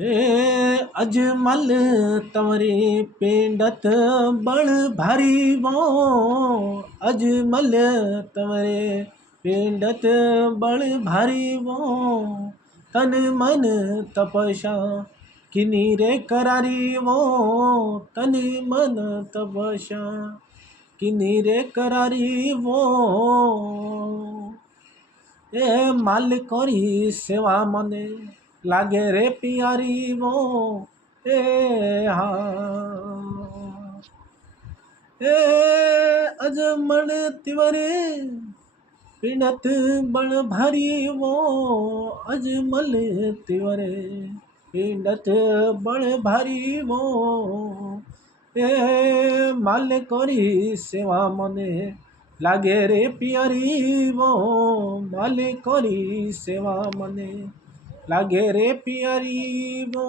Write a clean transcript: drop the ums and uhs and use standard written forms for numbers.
हे अजमल तवरे पेंडत बड़ भारी वो। अजमल तवरे पेंडत बड़ भारी वो। तन मन तपस्या किनी रे करारी वो। तन मन तपस्या किनी रे करारी वो। ए माल करी सेवा मने लागे रे प्यारी वो। ए हाँ ए अजमल तिवरे पिणत बण भारी वो। अजमल तिवरे पिंडत बण भारी वो। ए माल करी सेवा मने लागे रे प्यारी वो। माल करी सेवा मने लागे रे प्यारी वो।